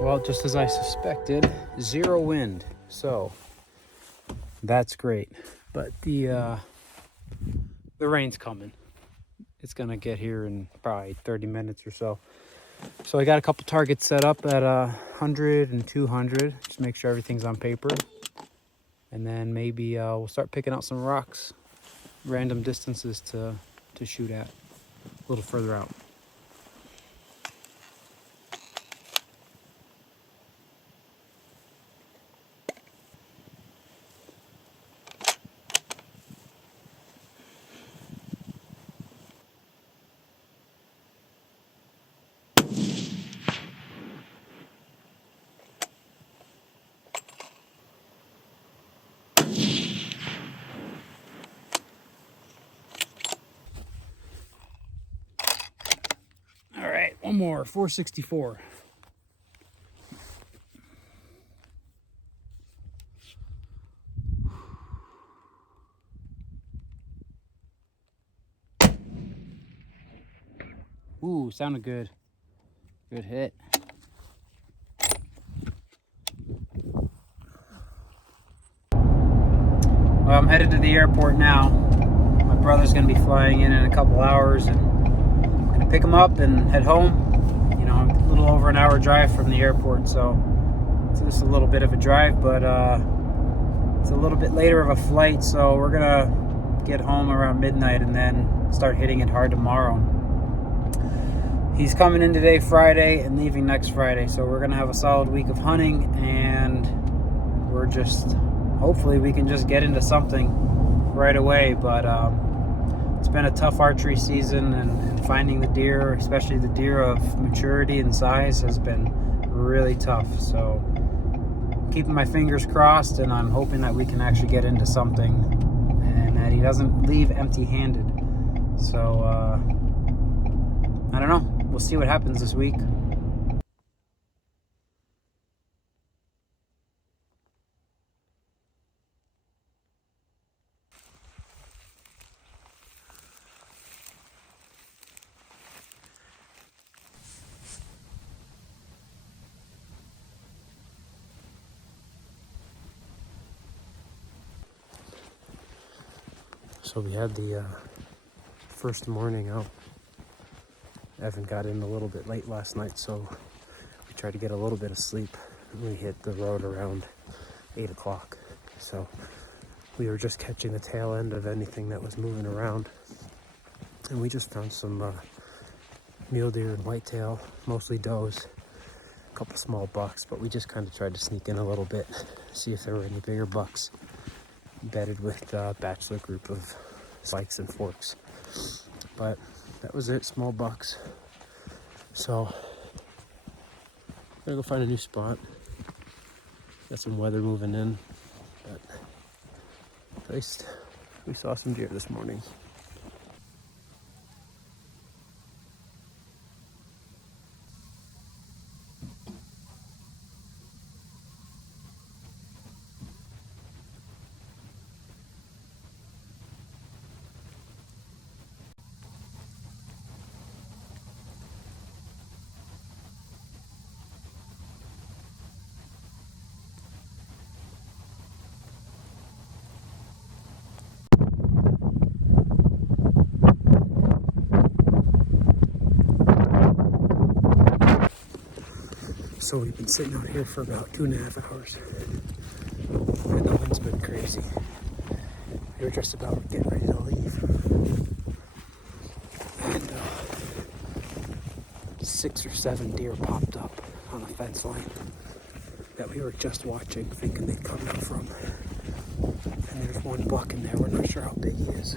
Well, just as I suspected, zero wind, so that's great. But the rain's coming. It's gonna get here in probably 30 minutes or so. So I got a couple targets set up at 100 and 200. Just make sure everything's on paper. And then maybe we'll start picking out some rocks, random distances to shoot at a little further out. All right, one more, 464. Ooh, sounded good. Good hit. Well, I'm headed to the airport now. My brother's gonna be flying in a couple hours, and I'm gonna pick him up and head home. You know, I'm a little over an hour drive from the airport, so it's just a little bit of a drive, but it's a little bit later of a flight, so we're gonna get home around midnight and then start hitting it hard tomorrow. He's coming in today, Friday, and leaving next Friday, so we're gonna have a solid week of hunting, and we're just hopefully we can just get into something right away. But it's been a tough archery season, and finding the deer, especially the deer of maturity and size, has been really tough. So keeping my fingers crossed, and I'm hoping that we can actually get into something and that he doesn't leave empty-handed. So I don't know. We'll see what happens this week. So we had the first morning out. Evan got in a little bit late last night, so we tried to get a little bit of sleep. We hit the road around 8 o'clock. So we were just catching the tail end of anything that was moving around. And we just found some mule deer and whitetail, mostly does, a couple small bucks, but we just kind of tried to sneak in a little bit, see if there were any bigger bucks bedded with a bachelor group of spikes and forks. But that was it, small bucks. So, gotta go find a new spot. Got some weather moving in, but at least we saw some deer this morning. So we've been sitting out here for about 2.5 hours, and the wind's been crazy. We were just about getting ready to leave, and 6 or 7 deer popped up on the fence line that we were just watching, thinking they'd come out from. And there's one buck in there. We're not sure how big he is.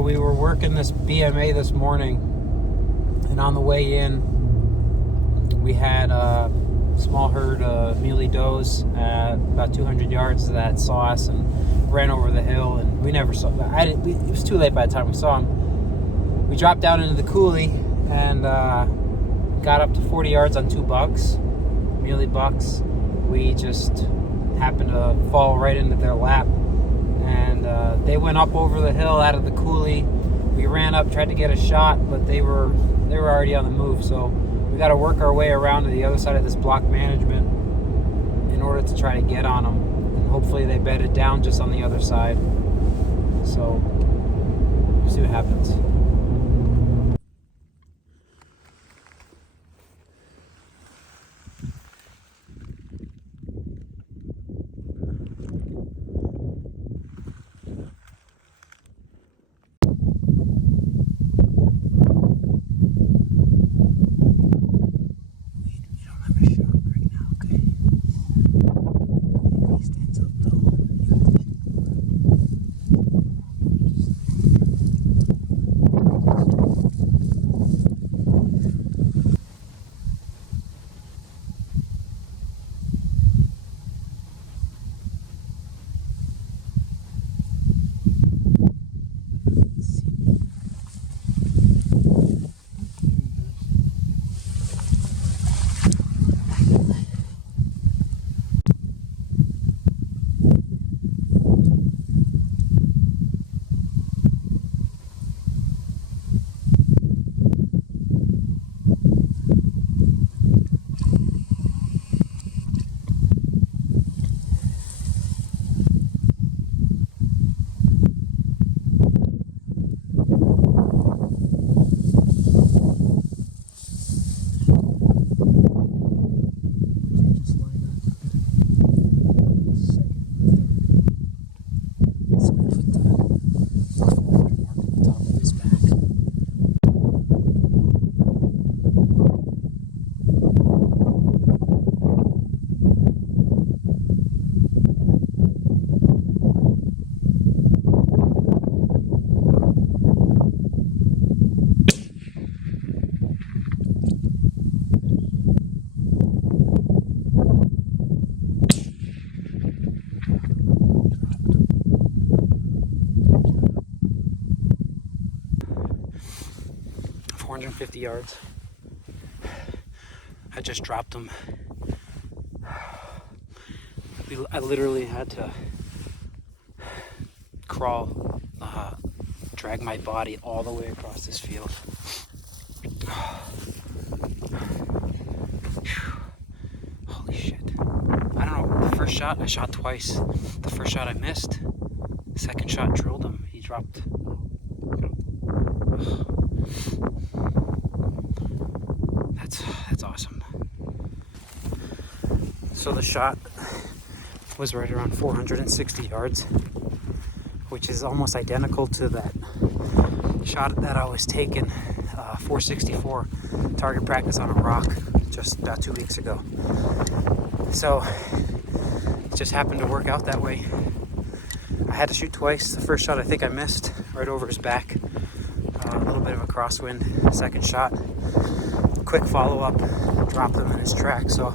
So we were working this BMA this morning, and on the way in, we had a small herd of muley does at about 200 yards that saw us and ran over the hill, and we never saw. It was too late by the time we saw them. We dropped down into the coulee and got up to 40 yards on 2 bucks, muley bucks. We just happened to fall right into their lap, and they went up over the hill out of the coulee. We ran up, tried to get a shot, but they were already on the move. So we got to work our way around to the other side of this block management in order to try to get on them. And hopefully they bedded down just on the other side. So we'll see what happens. Yards. I just dropped them. I literally had to crawl, drag my body all the way across this field. Holy shit. I don't know, the first shot I shot twice. The first shot I missed. The second shot drilled him. He dropped. That's awesome. So the shot was right around 460 yards, which is almost identical to that shot that I was taking, 464 target practice on a rock just about 2 weeks ago. So it just happened to work out that way. I had to shoot twice. The first shot I think I missed right over his back, a little bit of a crosswind. Second shot, quick follow-up, dropped him in his track. So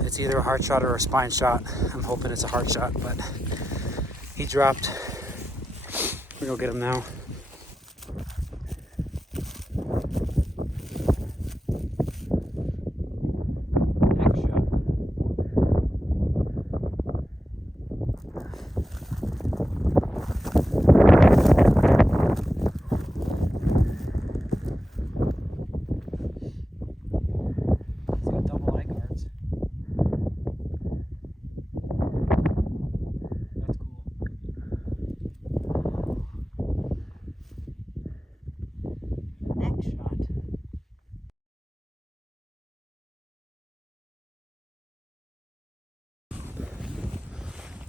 it's either a heart shot or a spine shot. I'm hoping it's a heart shot, but he dropped. We go get him now.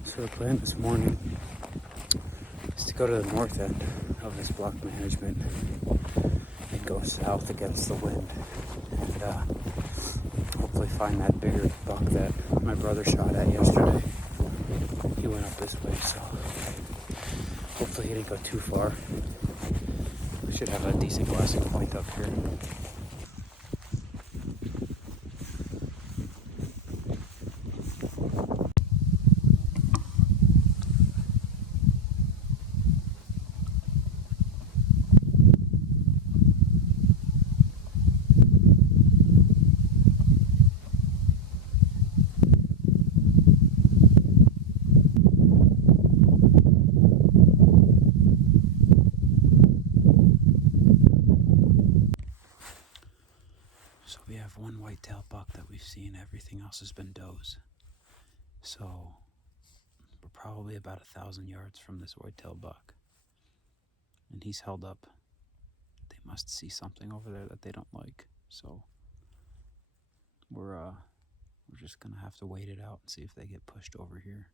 So the plan this morning is to go to the north end of this block management and go south against the wind and hopefully find that bigger buck that my brother shot at yesterday. He went up this way, so hopefully he didn't go too far. Should have a decent glassing point up here. So we have one whitetail buck that we've seen. Everything else has been does. So we're probably about 1,000 yards from this whitetail buck. And he's held up. They must see something over there that they don't like. So we're just gonna have to wait it out and see if they get pushed over here.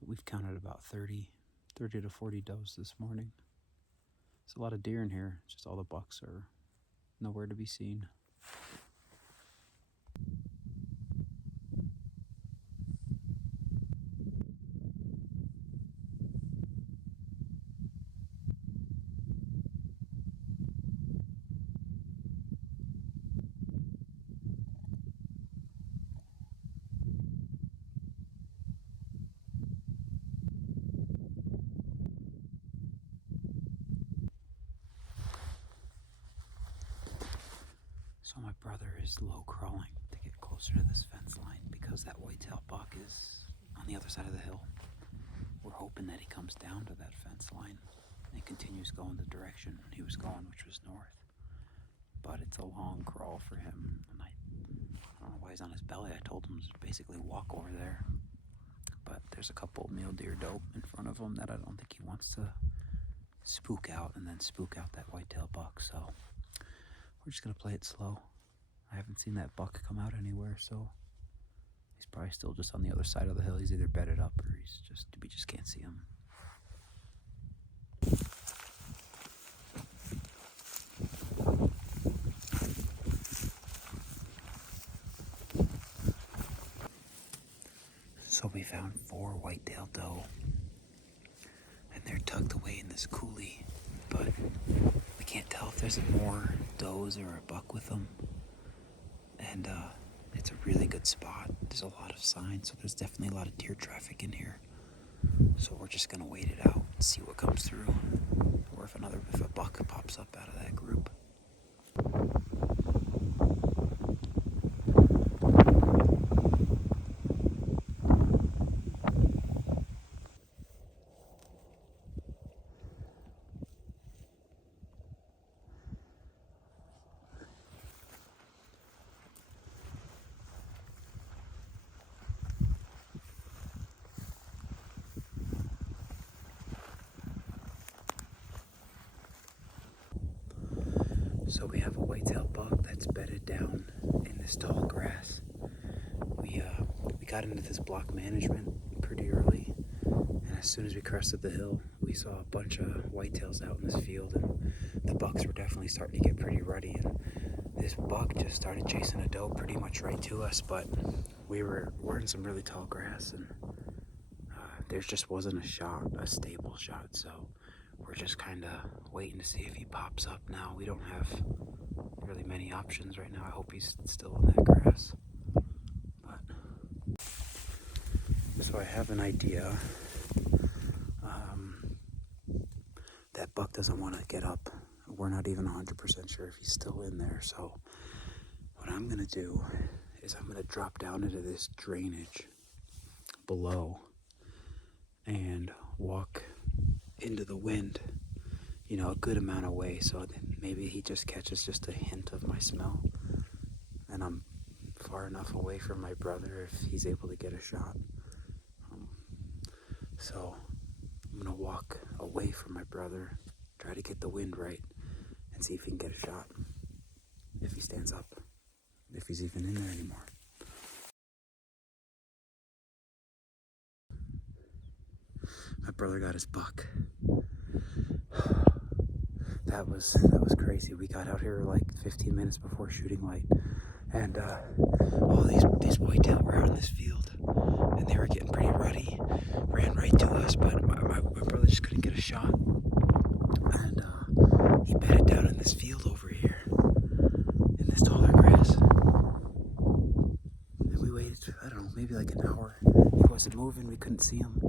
But we've counted about 30 to 40 does this morning. There's a lot of deer in here, just all the bucks are nowhere to be seen. So my brother is low crawling to get closer to this fence line because that whitetail buck is on the other side of the hill. We're hoping that he comes down to that fence line and continues going the direction he was going, which was north. But it's a long crawl for him, and I don't know why he's on his belly. I told him to basically walk over there. But there's a couple mule deer doe in front of him that I don't think he wants to spook out and then spook out that whitetail buck. So we're just gonna play it slow. I haven't seen that buck come out anywhere, so he's probably still just on the other side of the hill. He's either bedded up or we just can't see him. So we found 4 whitetail doe, and they're tucked away in this coulee, but we can't tell if there's more does or a buck with them. And it's a really good spot. There's a lot of signs, so there's definitely a lot of deer traffic in here. So we're just gonna wait it out and see what comes through, or if a buck pops up out of that group. So we have a whitetail buck that's bedded down in this tall grass. We got into this block management pretty early, and as soon as we crested the hill, we saw a bunch of whitetails out in this field, and the bucks were definitely starting to get pretty ruddy. And this buck just started chasing a doe pretty much right to us, but we're in some really tall grass, and there just wasn't a stable shot. So we're just kind of waiting to see if he pops up now. We don't have really many options right now. I hope he's still in that grass. But so I have an idea. That buck doesn't want to get up. We're not even 100% sure if he's still in there. So what I'm going to do is I'm going to drop down into this drainage below and walk into the wind, a good amount of way, so that maybe he just catches just a hint of my smell, and I'm far enough away from my brother if he's able to get a shot. So I'm gonna walk away from my brother, try to get the wind right, and see if he can get a shot, if he stands up, if he's even in there anymore. My brother got his buck. That was crazy. We got out here like 15 minutes before shooting light, and all these whitetail were out in this field, and they were getting pretty ruddy. Ran right to us, but my brother just couldn't get a shot, and he moving, we couldn't see him.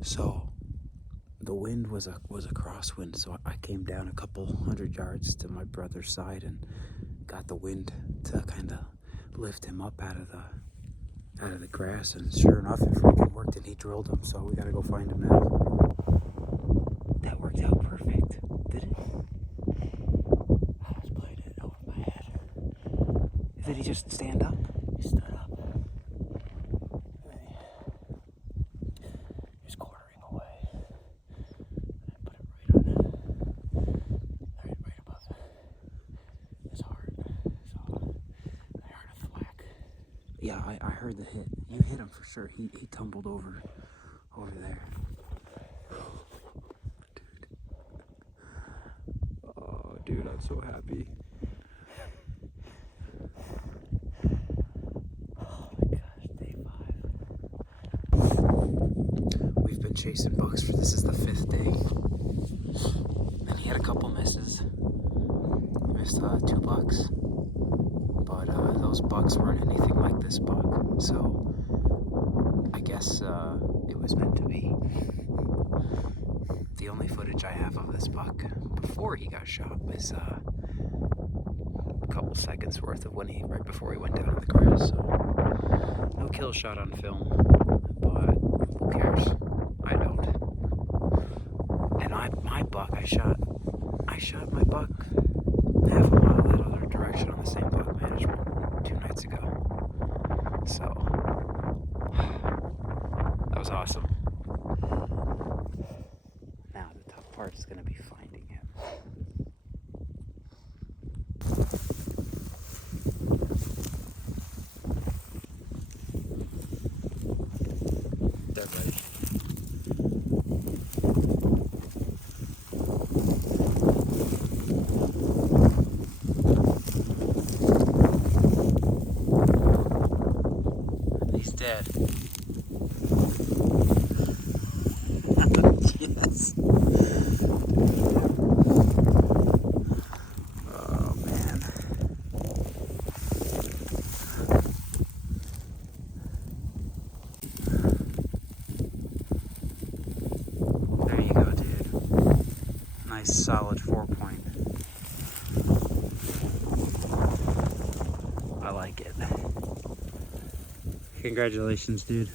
So the wind was a crosswind, so I came down a couple 100 yards to my brother's side and got the wind to kind of lift him up out of the grass, and sure enough, it freaking worked, and he drilled him. So we gotta go find him now. That worked out perfect, did it? I was playing it over my head. Did he just stand up? He stood up. He's quartering away. I put it right above his heart. So I heard a thwack. Yeah, I heard the hit. You hit him for sure. He tumbled over there. Dude. Oh, dude, I'm so happy. Oh my gosh, day 5. We've been chasing bucks this is the 5th day. And he had a couple misses. He missed 2 bucks. But those bucks weren't anything like this buck. So I guess it was meant to be. The only footage I have of this buck before he got shot was a couple seconds worth of right before he went down in the grass. So no kill shot on film, but who cares? I don't. And my buck, I shot my buck half a mile that other direction on the same buck management 2 nights ago. So that was awesome. Now the tough part is going to be finding him. There, buddy. He's dead. Yes. Oh man. There you go, dude. Nice solid 4-point. I like it. Congratulations, dude.